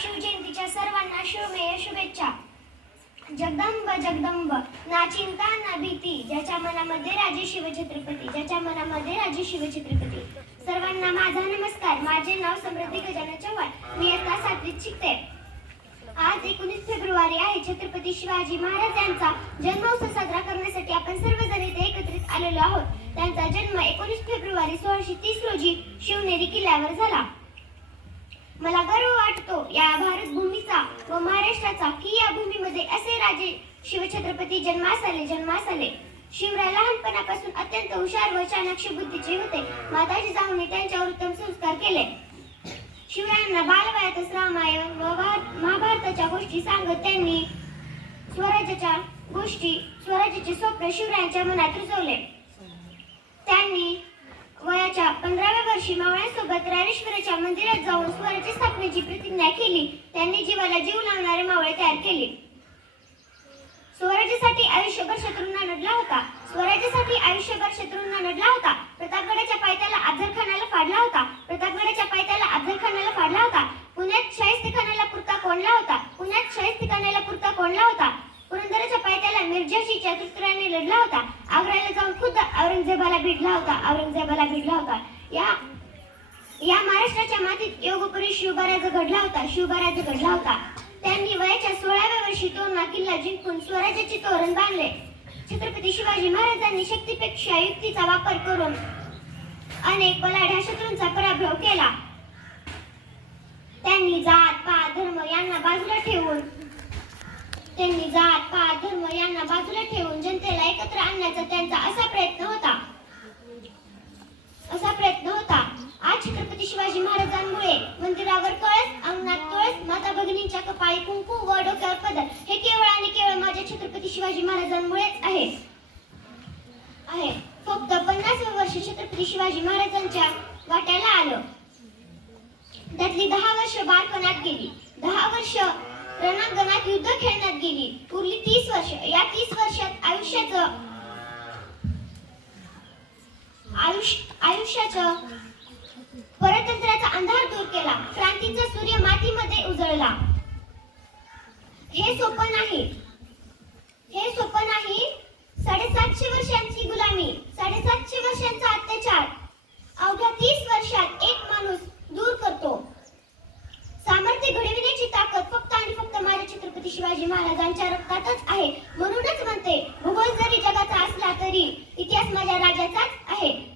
शिवजयंतीच्या सर्वांना शुभेच्छा शुभेच्छा। जगदंब जगदंब ना चिंता ना भीती, ज्याच्या मनामध्ये राजे शिवछत्रपती, ज्याच्या मनामध्ये राजे शिवछत्रपती। सर्वांना माझा नमस्कार। माझे नाव समृद्धी गजानन चव्हाण, मी आता 7वीत शिकते। आज 19 फेब्रुवारी आहे। छत्रपती शिवाजी महाराज यांचा जन्मोत्सव साजरा करण्यासाठी आपण सर्वजण इथे एकत्रित आलेलो आहोत। त्यांचा जन्म 19 फेब्रुवारी 1630 रोजी शिवनेरी किल्ल्यावर झाला। मला गर्व वाटतो या भारत भूमीचा व महाराष्ट्राचा की या भूमीमध्ये असे राजे शिवछत्रपती जन्मास आले। शिवराय लहानपणापासून अत्यंत हुशार व चाणाक्ष बुद्धीचे होते। माता जिजाऊने त्यांच्यावर उत्तम संस्कार केले। शिवरायांना बालवयातच रामायण व महाभारताच्या गोष्टी सांगत त्यांनी स्वराज्याचे स्वप्न शिवरायांच्या मनात रुजवले। त्यांनी वयाच्या 15व्या वर्षी मावळ्यांसोबत रायरेश्वराच्या मंदिरात जाऊन स्वराज्य स्थापनेची प्रतिज्ञा केली। त्यांनी जीवाला जीव लावणारे मावळे तयार केले। स्वराज्यासाठी आयुष्यभर शत्रूंना नडला होता। प्रतापगडाच्या पायथ्याला अफझलखानाला फाडला होता। पुण्यात शाहिस्तेखानाला पुरता कोंडला होता। पुरंदरच्या पायथ्याला मिर्जाशीच्या तुतऱ्याने लढला होता। आग्र्याला जाऊन खुद्द औरंगजेबाला भिडला होता। या महाराष्ट्राच्या मातीत योगपुरुष शिवबराज घडला होता। त्यांनी वयाच्या 16व्या वर्षी तोरणा किल्ला जिंकून स्वराज्याचे तोरण बांधले। छत्रपती शिवाजी महाराजांनी शक्तीपेक्षा युक्तीचा वापर करून अनेक बलाढ्य शत्रूंचा पराभव केला। त्यांनी जात पात धर्म यांना बाजूला ठेवून जनतेला एकत्र आणण्याचा त्यांचा असा प्रयत्न होता। आज छत्रपती शिवाजी महाराजांमुळे मंदिरावर कळस, अंगणात तुळस, माता भगिनींच्या कपाळी कुंकू व डोक्यावर पदर हे केवळ आणि केवळ माझ्या छत्रपती शिवाजी महाराजांमुळेच आहे। फक्त 50 वर्ष छत्रपती शिवाजी महाराजांच्या वाट्याला आलं। त्यातली 10 वर्ष बालपणात गेली, 10 वर्ष रणांगणात युद्ध खेळण्यात गेली, उरली 30 वर्ष। या 30 वर्षात आयुष्याचं परतंत्राचा अंधार दूर केला, क्रांतीचा सूर्य मातीमध्ये उजळला। हे सोपं नाही। 750 वर्षांची गुलामी, 750